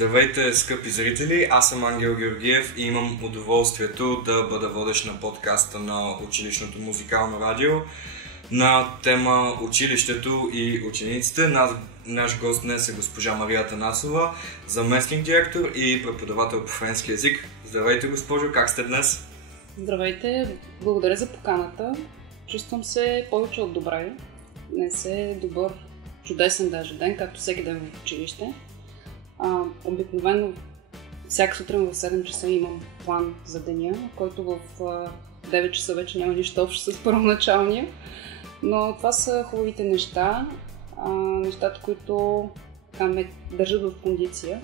Здравейте, скъпи зрители! Аз съм Ангел Георгиев и имам удоволствието да бъда водещ на подкаста на Училищното музикално радио на тема Училището и учениците. Наш гост днес е госпожа Мария Атанасова, заместник директор и преподавател по френски език. Здравейте, госпожо! Как сте днес? Здравейте! Благодаря за поканата. Чувствам се повече от добре. Днес е добър, чудесен даже ден, както всеки ден в училище. Обикновено всяка сутрин в 7 часа имам план за деня, който в 9 часа вече няма нищо общо с първоначалния. Но това са хубавите неща, нещата, които ме държат в кондиция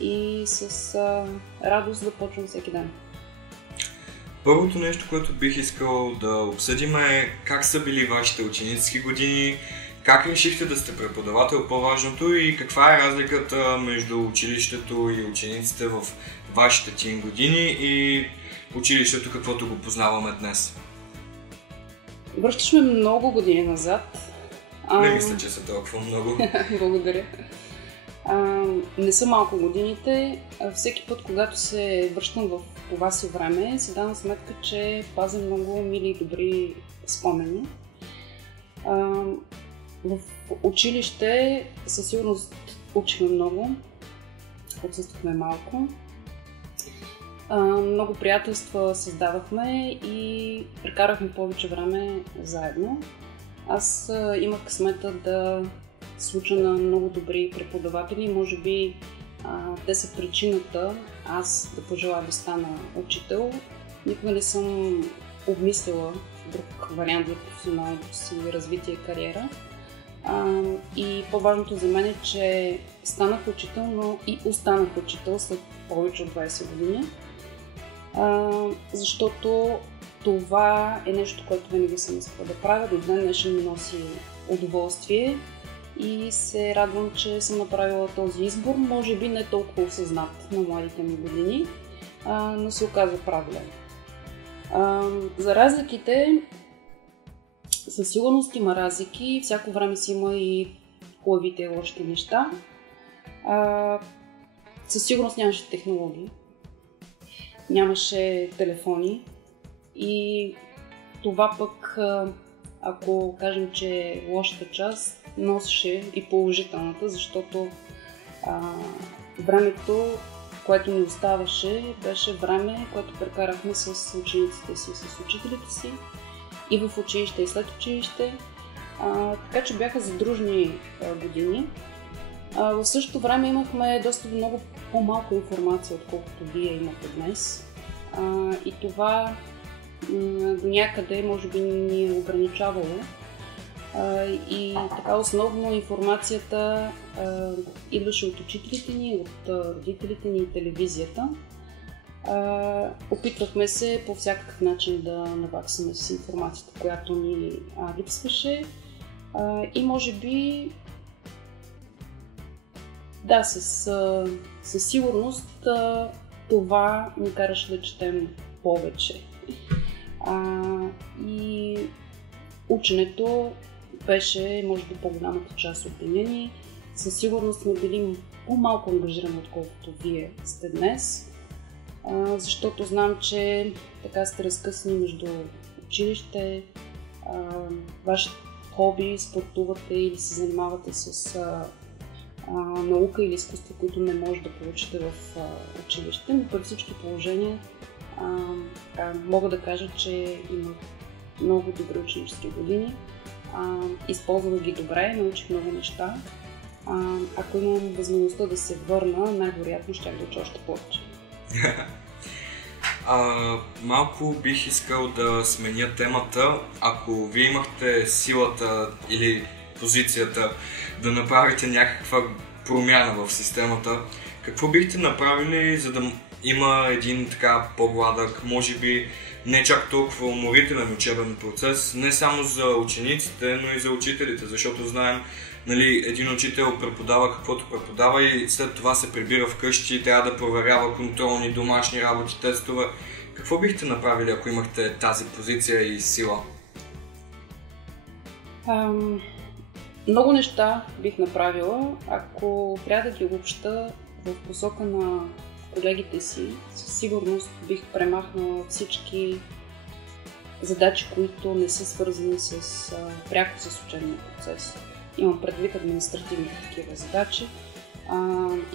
и с радост започвам всеки ден. Първото нещо, което бих искал да обсъдим е как са били вашите ученически години, как решихте да сте преподавател, по-важното, и каква е разликата между училището и учениците в вашите тин години и училището, каквото го познаваме днес? Връщаш ме много години назад. Не мисля, че са толкова много. Благодаря. Не са малко годините. Всеки път, когато се връщам в това си време, си давам сметка, че пазя много мили и добри спомени. В училище със сигурност учихме много, отсъствахме малко. Много приятелства създавахме и прекарахме повече време заедно. Аз имах късмета да се уча на много добри преподаватели. Може би те са причината аз да пожелая да стана учител. Никога не съм обмислила друг вариант за професионалното си развитие и кариера. И по-важното за мен е, че станах учител, но и останах учител след повече от 20 години. Защото това е нещо, което винаги съм искала да правя. До ден днешен ми носи удоволствие и се радвам, че съм направила този избор. Може би не толкова осъзнат на младите ми години, но се оказа правилен. За разликите, със сигурност има разлики. Всяко време си има и хубавите и лошите неща. Със сигурност нямаше технологии. Нямаше телефони и това пък, ако кажем, че е лошата част, носеше и положителната, защото времето, което ни оставаше, беше време, което прекарахме с учениците си, с учителите си и в училище, и след училище. Така че бяха задружни години. В същото време имахме доста много по-малко информация, отколкото вие имате днес. И това до някъде може би ни е ограничавало. И така основно информацията идваше от учителите ни, от родителите ни и телевизията. Опитвахме се по всякакъв начин да наваксаме с информацията, която ни липсваше. И може би да, със сигурност това ни караше да четем повече. И ученето беше, може би, по-голямата част от деня ни. Със сигурност сме били по-малко ангажирани, отколкото вие сте днес, защото знам, че така сте разкъсани между училище, вашите хоби, спортувате или се занимавате с наука или изкуство, които не може да получите в училище, но при всички положения мога да кажа, че има много добри ученически години. Използвах ги добре, научих много неща. Ако имам възможността да се върна, най-вероятно ще да уча още повече. Малко бих искал да сменя темата. Ако вие имахте силата или позицията да направите някаква промяна в системата, какво бихте направили, за да има един така по-гладък, може би не чак толкова уморителен учебен процес, не само за учениците, но и за учителите, защото знаем, един учител преподава каквото преподава и след това се прибира вкъщи и трябва да проверява контролни, домашни работи, тестове. Какво бихте направили, ако имахте тази позиция и сила? Много неща бих направила. Ако трябва да ги обобща, в посока на колегите си, със сигурност бих премахнала всички задачи, които не са свързани пряко с учебния процес. Имам предвид административни такива задачи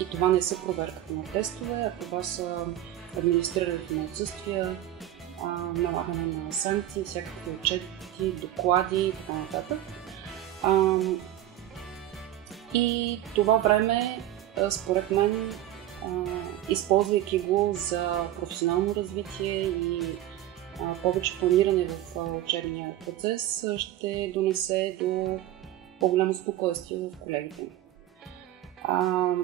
и това не са проверката на тестове, а това са администрирането на отсъствия, налагане на санкции, всякакви отчети, доклади и така нататък. И това време, според мен, използвайки го за професионално развитие и повече планиране в учебния процес, ще донесе до по-голямо спокойствие в колегите.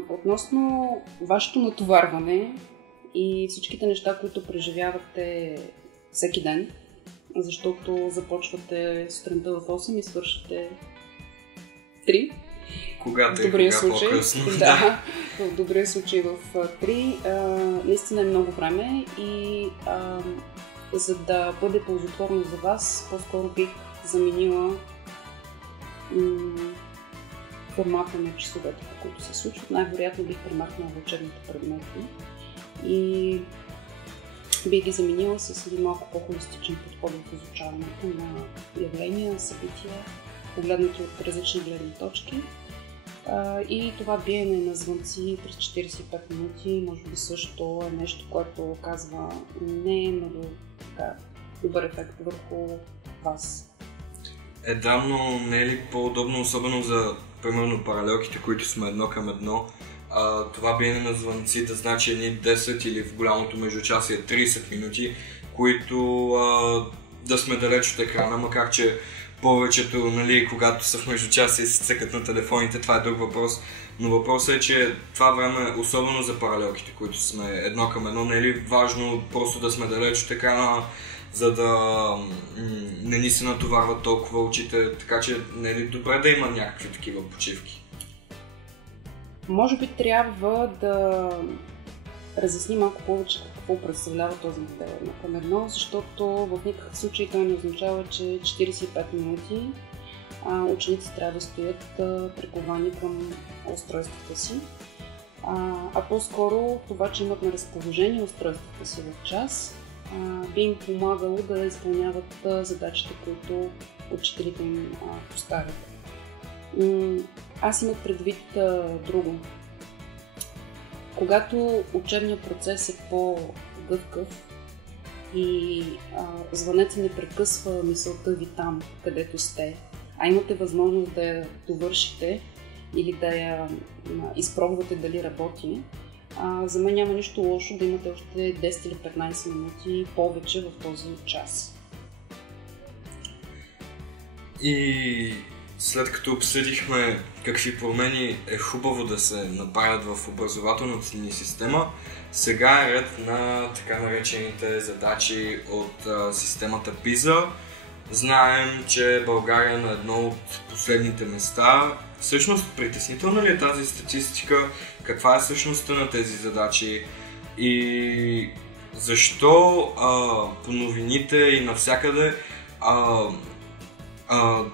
Относно вашето натоварване и всичките неща, които преживявате всеки ден, защото започвате сутринта в 8 и свършвате 3. Когато в добрия случай, по-късно. Да, в добрия случай в 3. Наистина е много време и за да бъде ползотворно за вас, по-скоро бих заменила формата на часовете, по които се случват. Най-вероятно бих премахнала учебните предмети и бих ги заменила с един малко по-холистичен подход в изучаването на явления, събития, погледнати от различни гледни точки. И това биене на звънци през 45 минути, може би също е нещо, което казва не е много добър ефект върху вас. Да, но не е ли по-удобно, особено за, примерно, паралелките, които сме 1 към 1, това биене на звънци да значи едни 10 или в голямото междучасие 30 минути, които да сме далеч от екрана, макар че повечето, нали, когато са в междучасие се цъкат на телефоните, това е друг въпрос. Но въпросът е, че това време, особено за паралелките, които сме 1 към 1, не е ли важно просто да сме далеч от екрана, за да не ни се натоварват толкова очите, така че не е ли добре да има някакви такива почивки? Може би трябва да разясни малко повече какво представлява този модел 1 към 1, защото в никакъв случай това не означава, че 45 минути ученици трябва да стоят приковани към устройствата си, а по-скоро това, че имат на разположение устройствата си в час, би им помагало да изпълняват задачите, които учителите им поставят. Аз имах предвид друго. Когато учебният процес е по-гъвкав и звънецът не прекъсва мисълта ви там, където сте, а имате възможност да я довършите или да я изпробвате дали работи, за мен няма нищо лошо да имате още 10 или 15 минути повече в този час. И след като обсъдихме какви промени е хубаво да се направят в образователната ни система, сега е ред на така наречените задачи от системата PISA. Знаем, че България е на едно от последните места. Всъщност, притеснителна ли е тази статистика? Каква е същността на тези задачи? И защо по новините и навсякъде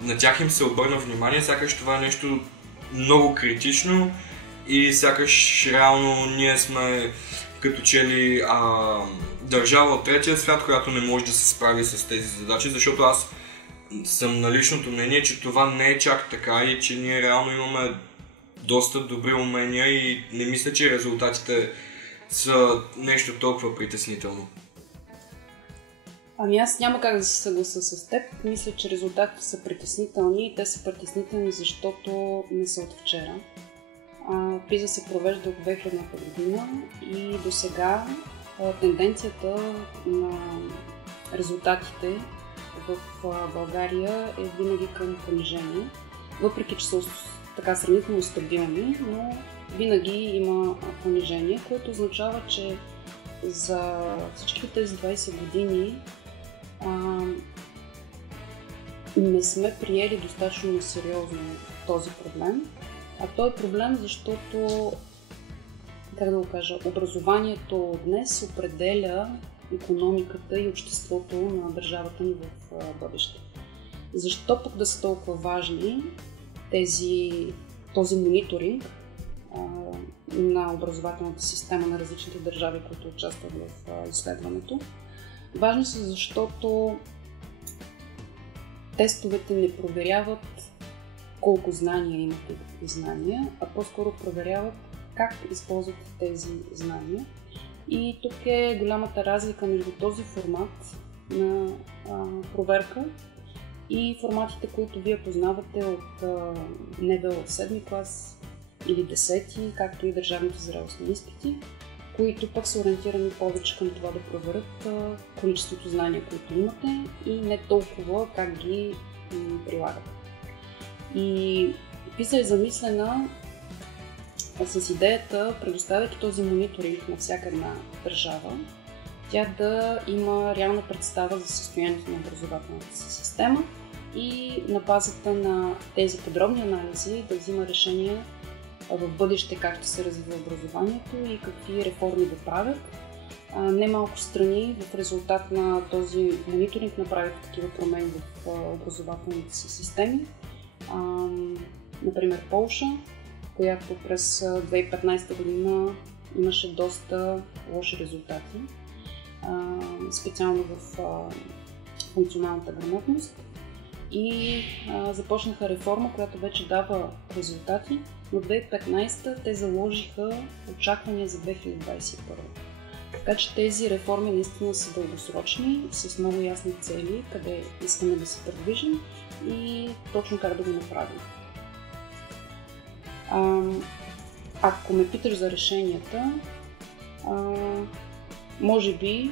на тях им се обърна внимание, сякаш това е нещо много критично и сякаш реално ние сме като че ли държава от третия свят, която не може да се справи с тези задачи, защото аз съм на личното мнение, че това не е чак така и че ние реално имаме доста добри умения и не мисля, че резултатите са нещо толкова притеснително. Ами аз няма как да се съглася с теб. Мисля, че резултатите са притеснителни и те са притеснителни, защото не са от вчера. PISA се провежда от 2000 година и до сега тенденцията на резултатите в България е винаги към понижение, въпреки че са така сравнително стабилни, но винаги има понижение, което означава, че за всички тези 20 години не сме приели достатъчно сериозно този проблем. А той е проблем, защото, как да го кажа, образованието днес определя икономиката и обществото на държавата ни в бъдеще. Защо пък да са толкова важни този мониторинг на образователната система на различните държави, които участват в изследването. Важни са, защото тестовете не проверяват колко знания имате и какви знания, а по-скоро проверяват как използвате тези знания. И тук е голямата разлика между този формат на проверка и форматите, които вие познавате от НВО 7 клас или 10, както и държавните зрелостни изпити, които пък са ориентирани повече към това да проверят количеството знания, които имате и не толкова как ги прилагате. И PISA е замислена с идеята, предоставяйки този мониторинг на всяка една държава, тя да има реална представа за състоянието на образователната си система и на базата на тези подробни анализи да взима решения в бъдеще как ще се развива образованието и какви реформи да правят. Немалко страни в резултат на този мониторинг направиха такива промени в образователните си системи. Например, Полша, която през 2015 година имаше доста лоши резултати, специално в функционалната грамотност, и започнаха реформа, която вече дава резултати, но 2015 те заложиха очаквания за 2021. Така че тези реформи наистина са дългосрочни, с много ясни цели, къде искаме да се придвижим и точно как да го направим. Ако ме питаш за решенията, може би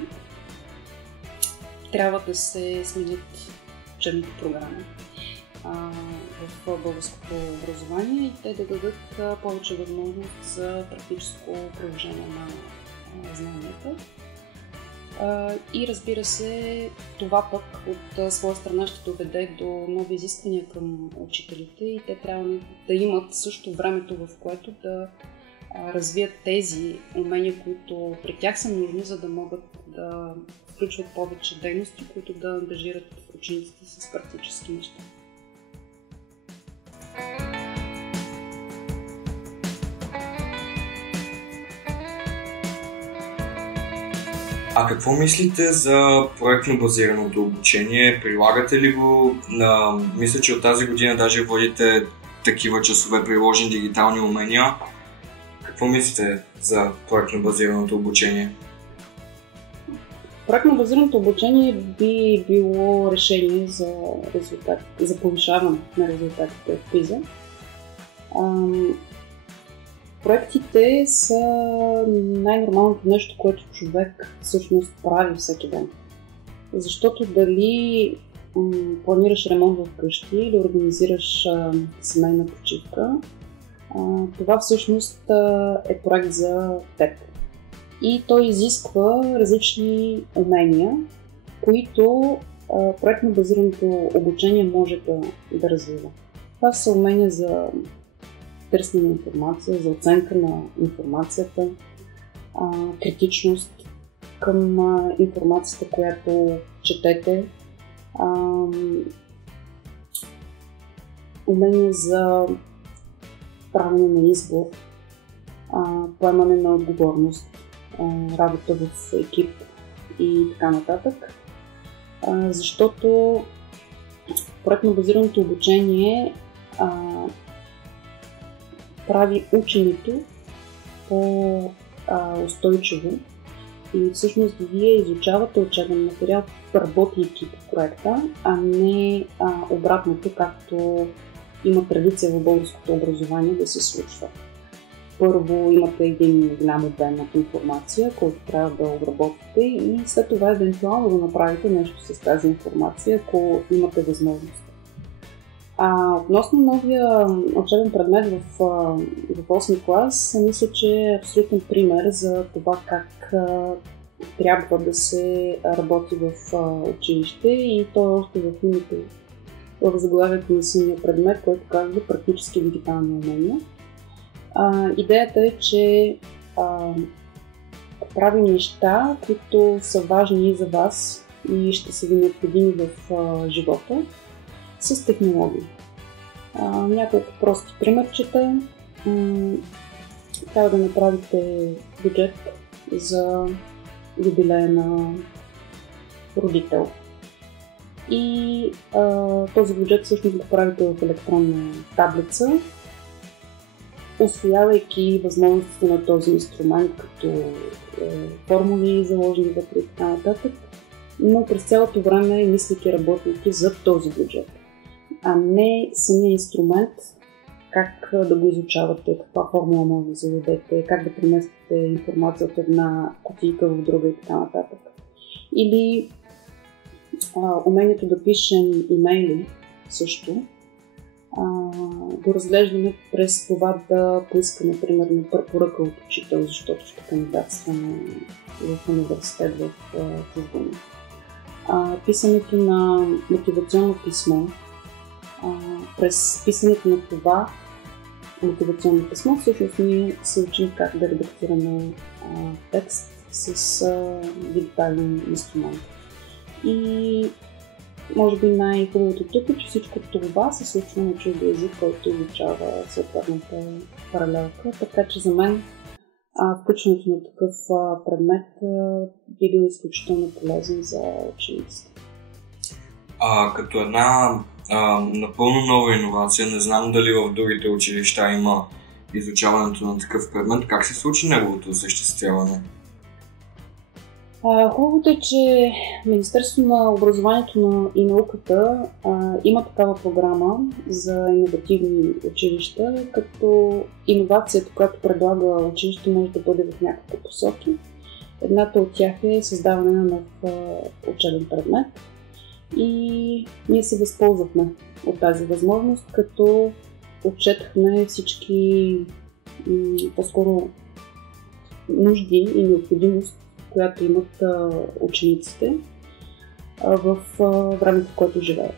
трябва да се сменят учебните програми в българското образование и те да дадат повече възможност за практическо приложение на знанията. И разбира се, това пък от своя страна ще доведе до нови изисквания към учителите и те трябва да имат също времето, в което да развият тези умения, които при тях са нужни, за да могат да включват повече дейности, които да ангажират учениците с практически неща. А какво мислите за проектно базираното обучение? Прилагате ли го? Мисля, че от тази година даже водите такива часове приложени дигитални умения. Какво мислите за проектно базираното обучение? Проектно базираното обучение би било решение за повишаване на резултатите в PISA. Проектите са най-нормалното нещо, което човек всъщност прави всеки ден. Защото дали планираш ремонт в къщи или организираш семейна почивка, това всъщност е проект за теб. И той изисква различни умения, които проектно базираното обучение може да развива. Това са умения за търсене на информация, за оценка на информацията, критичност към информацията, която четете, умения за правене на избор, поемане на отговорност, работа в екип и така нататък. Защото проектно базираното обучение прави ученето по-устойчиво и всъщност вие изучавате учебен материал, работейки по проекта, а не обратното, както има традиция в българското образование да се случва. Първо имате един голям обем от информация, който трябва да обработите и след това евентуално да направите нещо с тази информация, ако имате възможност. Относно новия учебен предмет в 8 клас, мисля, че е абсолютен пример за това как трябва да се работи в училище и то е още в името, в заглавието на синия предмет, който казва практически дигитални умения. Идеята е, че правим неща, които са важни и за вас и ще са ви необходими в живота с технологии. Няколко прости примерчета. трябва да направите бюджет за юбилея на родител. И този бюджет всъщност го правите в електронна таблица, усвоявайки възможностите на този инструмент, като формули, заложени вътре и така нататък, но през цялото време мислейки, работейки за този бюджет, а не самия инструмент, как да го изучавате, каква формула може да зададете, как да преместите информация от една кутийка в друга и така нататък. Или умението да пишем имейли също, го разглеждаме през това да поискаме, примерно, препоръка от учител, защото ще кандидатстваме в университет в чужбина. Писането на мотивационно писмо, през писането на това мотивационно писмо, всъщност ние се учим как да редактираме текст с дигитален инструмент. И може би най-хубавото тук е, че всичко това се случва на чужди език, който изучава съответната паралелка, така че за мен включването на такъв предмет би бил изключително полезен за учениците. Като една напълно нова иновация, не знам дали в другите училища има изучаването на такъв предмет, как се случи неговото осъществяване? Хубавото е, че Министерството на образованието и науката има такава програма за иновативни училища, като иновацията, която предлага училище, може да бъде в някакви посоки. Едната от тях е създаване на нов учебен предмет и ние се възползвахме от тази възможност, като отчетахме всички по-скоро нужди и необходимост, която имат учениците в времето, в което живеят.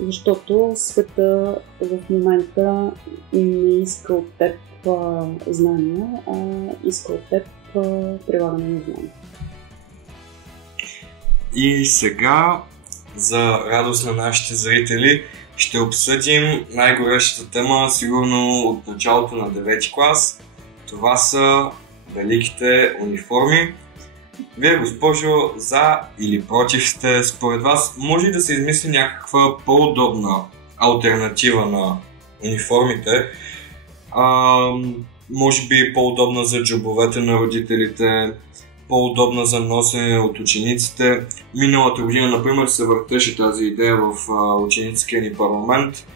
Защото света в момента не иска от теб знания, а иска от теб прилагане на знания. И сега, за радост на нашите зрители, ще обсъдим най-горещата тема, сигурно от началото на 9 клас. Това са великите униформи. Вие, госпожо, за или против сте? Според вас може ли да се измисли някаква по-удобна алтернатива на униформите? Може би по-удобна за джобовете на родителите, по-удобна за носене от учениците. Миналата година, например, се въртеше тази идея в ученическия ни парламент.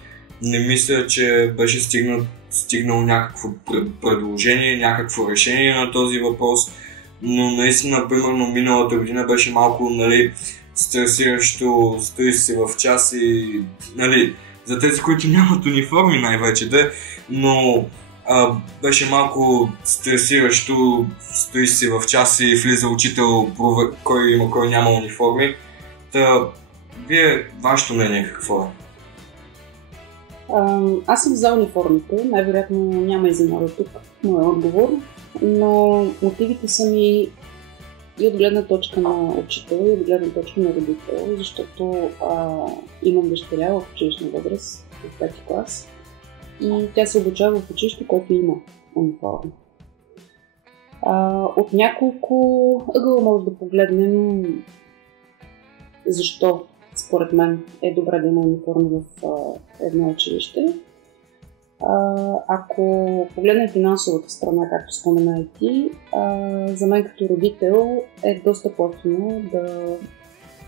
Не мисля, че беше стигнало някакво предложение, някакво решение на този въпрос. Но наистина, примерно, миналата година беше малко, стресиращо, стои си в час и, за тези, които нямат униформи най-вече, но беше малко стресиращо, стои си в час и влиза учител, кой има, кой няма униформи. Вие, вашето мнение какво е? Аз съм за униформите, най-вероятно няма изненада тук моя отговор, но мотивите са ми и от гледна точка на учител, и от гледна точка на родител, защото имам дъщеря в училищна възраст, в 5 клас, и тя се обучава в училище, което има униформа. От няколко ъгъла може да погледнем защо според мен е добре да има униформа в едно училище. Ако погледнем финансовата страна, както спомена и ти, за мен като родител е доста по-ефтино да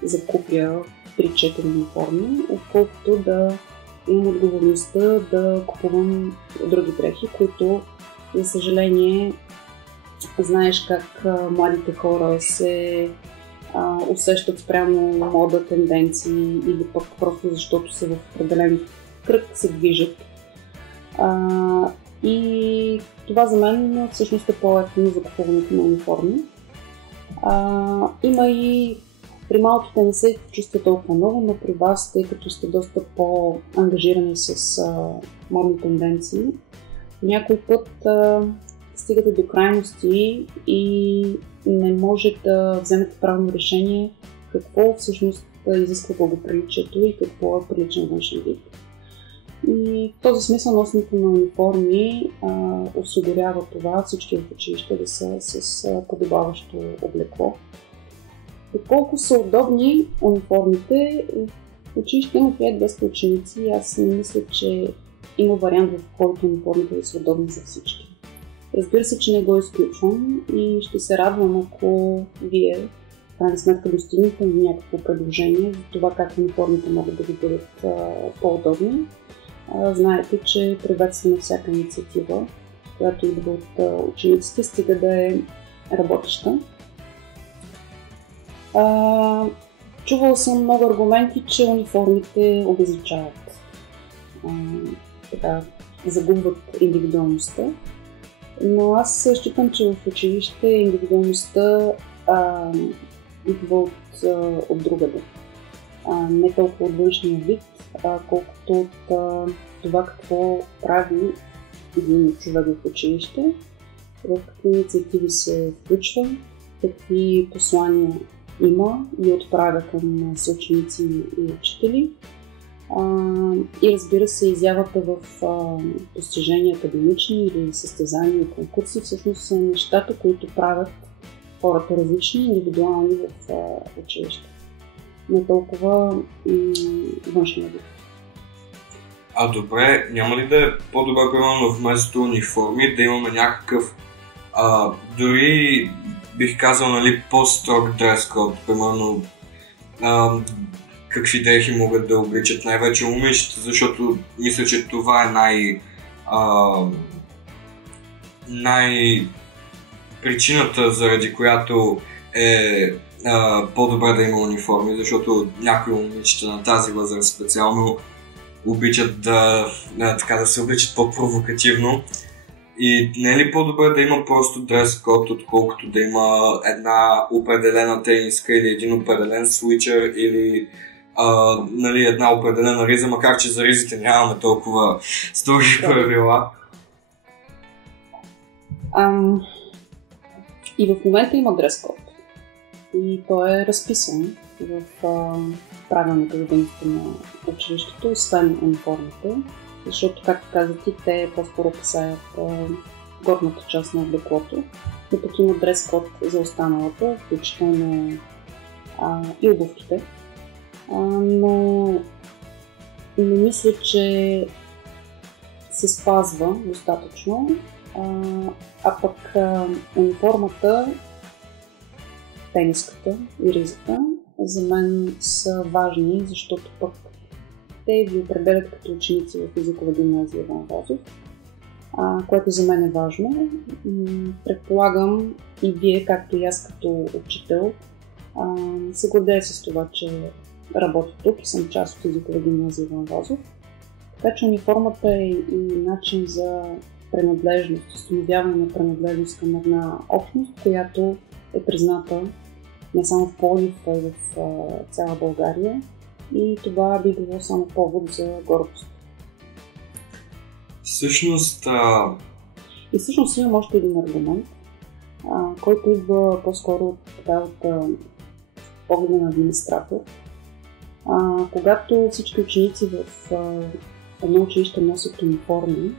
закупя 3-4 униформи, отколкото да имам отговорността да купувам други дрехи, които, за съжаление, знаеш как младите хора се усещат спрямо мода, тенденции или пък просто защото са в определен кръг се движат. И това за мен всъщност е по-ефтино за купуването на униформи. Има и при малките не се чувства толкова много, но при вас, тъй като сте доста по-ангажирани с модни тенденции, някой път стигате до крайности и не може да вземете правилно решение какво всъщност изисква благоприличието и какво е приличен външен вид. И в този смисъл носенето на униформи осигурява това всички в училище да са с подобаващо облекло. Доколко са удобни униформите, в училище има 1200 ученици и аз не мисля, че има вариант, в който униформите да са удобни за всички. Разбира се, че не го изключвам и ще се радвам, ако вие в крайна сметка достигнете някакво предложение за това как униформите могат да ви бъдат по-удобни. Знаете, че приветстваме всяка инициатива, която идва от учениците, стига да е работеща. Чувала съм много аргументи, че униформите обезличават. Загубват индивидуалността. Но аз считам, че в училище индивидуалността идва от другаде. Не толкова от външния вид, колкото от това какво прави един човек в училище, в какви инициативи се включва, какви послания има и отправя към съученици и учители. И разбира се, изявата в постижения академични или състезания и конкурси всъщност са нещата, които правят хората различни, индивидуални в училище. Не толкова външния вид. Добре, няма ли да е по-добре, примерно, вместо униформи да имаме някакъв, дори бих казал, нали, по-строг дрес-код, примерно, какви дрехи могат да обличат най-вече момичета, защото мисля, че това е причината, заради която е по-добре да има униформи, защото някои момичета на тази възраст специално обичат да се обличат по-провокативно. И не е ли по-добре да има просто дрес-код, отколкото да има една определена тениска или един определен свичър или една определена риза, макар че за ризите нямаме толкова строги правила? И в момента има дрес-код. И той е разписан в правилника за дейността на училището, освен униформите, защото, както казах, те по-скоро касаят горната част на облеклото, но пък има дрес-код за останалата, включително и обувките. Но не мисля, че се спазва достатъчно, а пък униформата, тениската и ризата за мен са важни, защото пък те ви определят като ученици в езикова гимназия Иван Вазов, което за мен е важно. Предполагам и вие, както и аз като учител, се гордея с това, че работя тук и съм част от езикова гимназия Иван Вазов. Така че униформата е и начин за принадлежност, установяване на принадлежност към една общност, която е призната не само в Пловдив, а и в цяла България. И това би било само повод за гордост. Всъщност имам още един аргумент, който идва по-скоро от погледа на администратор. Когато всички ученици в едно училище носят униформи,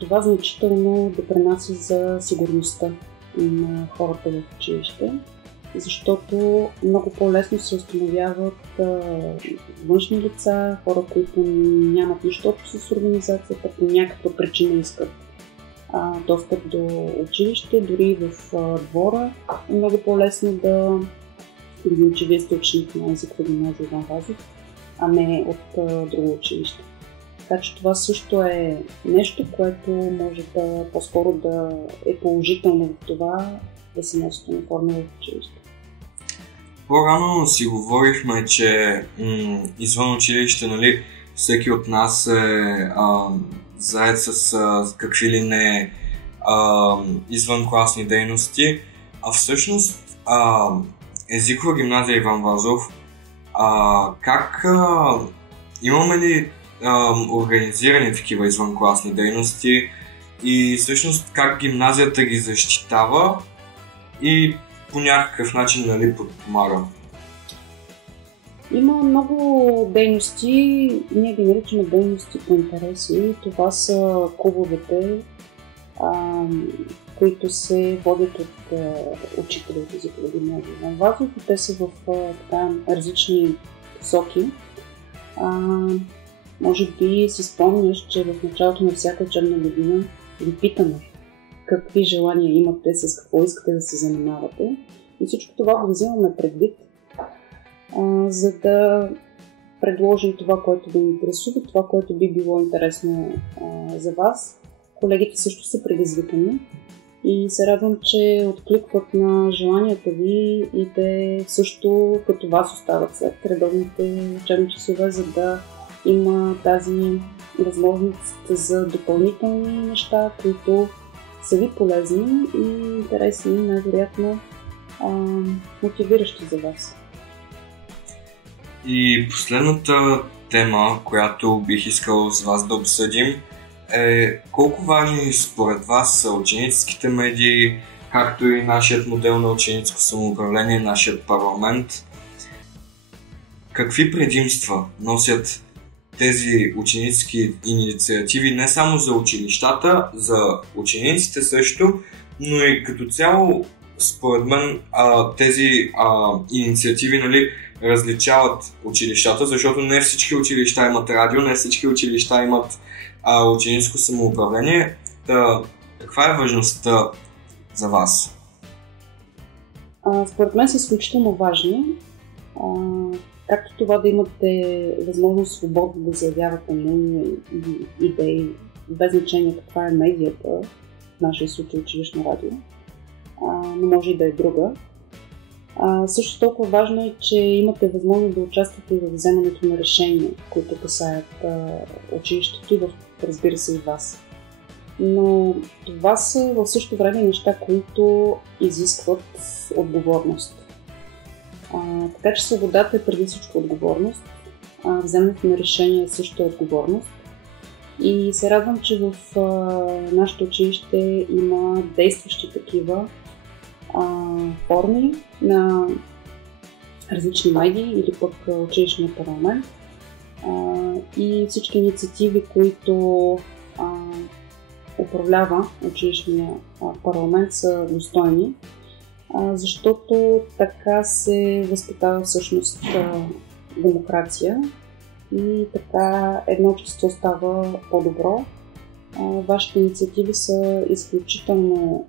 това значително допринася за сигурността на хората в училище, защото много по-лесно се установяват външни лица, хора, които нямат нищо общо с организацията, по някаква причина искат достъп до училище, дори в двора е много по-лесно да видим, че вие сте ученик на езикова гимназия Иван Вазов, а не от друго училище. Така че това също е нещо, което може да по-скоро да е положително в това да се носят униформи в училище. По-рано си говорихме, че извън училище, нали, всеки от нас е заед с какви ли не извънкласни дейности, а всъщност езикова гимназия Иван Вазов, имаме ли организирани такива извънкласни дейности и всъщност как гимназията ги защитава и по някакъв начин, нали, подпомага? Има много дейности, ние ги наричаме дейности по интереси. Това са клубовете, които се водят от учители от езикови гимназии на Вазов. Те са в различни посоки. Може би си спомняш, че в началото на всяка учебна година ви питаме какви желания имате, с какво искате да се занимавате. И всичко това го взимаме предвид, за да предложим това, което ви интересува, това, което би било интересно за вас. Колегите също са предизвикани и се радвам, че откликват на желанията ви и те също като вас остават след редовните учебни часове, за да има тази възможност за допълнителни неща, които са ви полезни и интересни, най-вероятно мотивиращи за вас. И последната тема, която бих искал с вас да обсъдим, е колко важни според вас са ученическите медии, както и нашият модел на ученическо самоуправление, нашият парламент. Какви предимства носят тези ученически инициативи не само за училищата, за учениците също, но и като цяло, според мен, тези инициативи, нали, различават училищата, защото не всички училища имат радио, не всички училища имат ученическо самоуправление. Каква е важността за вас? Според мен са изключително важни. Както това да имате възможност свободно да заявявате мнение и идеи, без значение каква е медията, в нашия случай училищно радио, но може и да е друга. Също толкова важно е, че имате възможност да участвате в вземането на решения, които касаят училището и разбира се и вас. Но това са в същото време неща, които изискват отговорност. Така че свободата е преди всичко отговорност, вземането на решение е също отговорност. И се радвам, че в нашето училище има действащи такива форми на различни медии или пък училищния парламент и всички инициативи, които управлява училищния парламент, са достойни, защото така се възпитава всъщност демокрация и така едно общество става по-добро. Вашите инициативи са изключително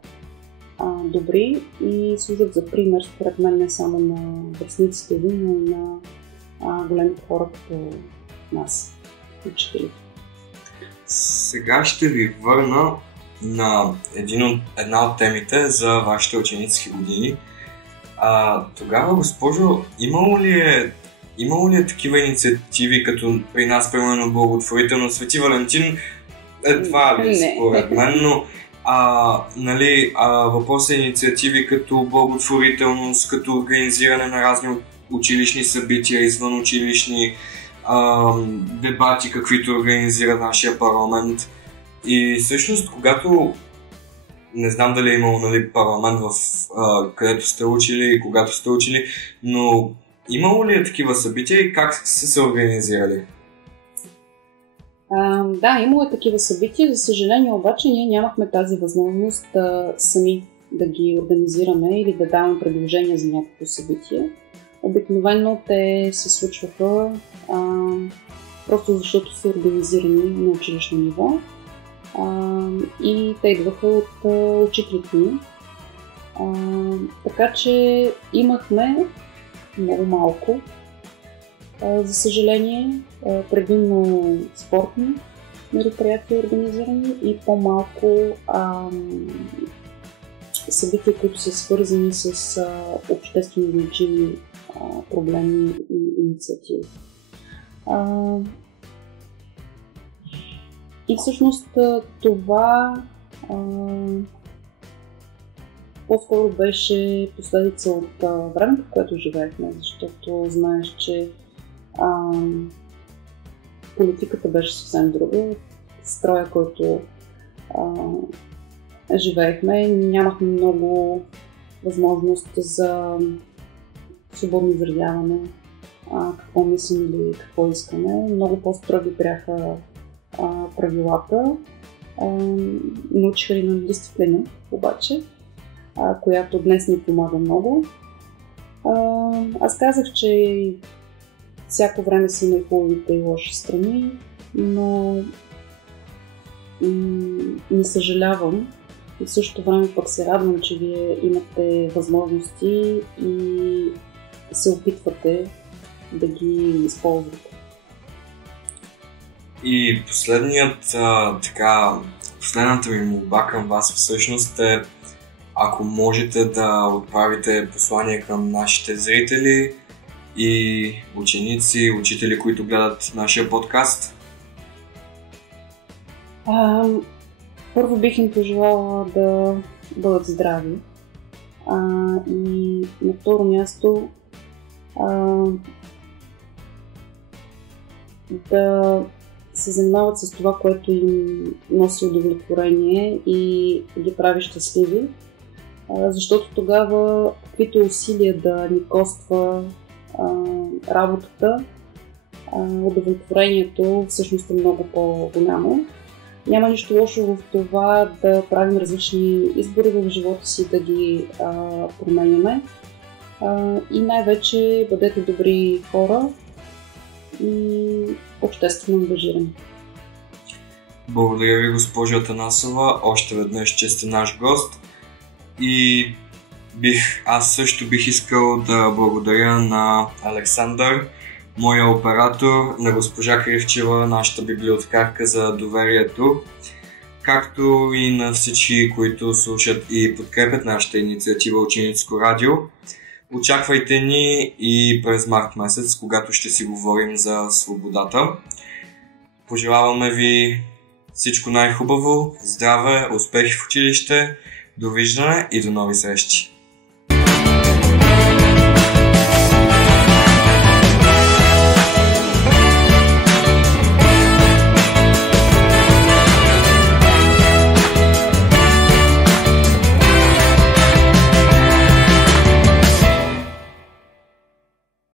добри и служат за пример, според мен, не само на връстниците ви, но и на големите хора като нас, учители. Сега ще ви върна на една от темите за вашите ученически години. Тогава, госпожо, имало ли е такива инициативи, като при нас, примерно, благотворително Свети Валентин? Едва ли, според мен, но въпросът е инициативи като благотворителност, като организиране на разни училищни събития, извънучилищни дебати, каквито организира нашия парламент. И всъщност, когато не знам дали е имало парламент, където сте учили и когато сте учили, но имало ли е такива събития и как са се организирали? Да, имало е такива събития. За съжаление обаче ние нямахме тази възможност сами да ги организираме или да даваме предложения за някакво събитие. Обикновено те се случваха просто защото са организирани на училищно ниво и те идваха от учителите ни. Така че имахме много малко, за съжаление, предимно спортни мероприятия организирани и по-малко събития, които са свързани с обществено значими проблеми и инициативи. И всъщност това по-скоро беше последица от времето, в което живеехме, защото знаеш, че политиката беше съвсем друга. Строя, който живеехме, нямахме много възможност за свободно изразяване. какво мислим или какво искаме. Много по-строги бяха правилата. Научиха ли на дисциплина, обаче, която днес ни помага много. Аз казах, че всяко време си има и хубавите и лоши страни, но не съжалявам и в същото време пък се радвам, че вие имате възможности и се опитвате да ги използвате. И последната ми молба към вас всъщност е, ако можете да отправите послание към нашите зрители и ученици, учители, които гледат нашия подкаст. Първо бих им пожелала да бъдат здрави. И на второ място да се занимават с това, което им носи удовлетворение и ги прави щастливи. Защото тогава каквито усилия да ни коства работата, удовлетворението всъщност е много по-голямо. Няма нищо лошо в това да правим различни избори в живота си, да ги променяме. И най-вече бъдете добри хора и обществено ангажирани. Благодаря ви, госпожо Атанасова, още веднъж, че сте наш гост. И аз също бих искал да благодаря на Александър, моя оператор, на госпожа Кривчева, нашата библиотекарка, за доверието, както и на всички, които слушат и подкрепят нашата инициатива Ученическо радио. Очаквайте ни и през март месец, когато ще си говорим за свободата. Пожелаваме ви всичко най-хубаво, здраве, успехи в училище, довиждане и до нови срещи!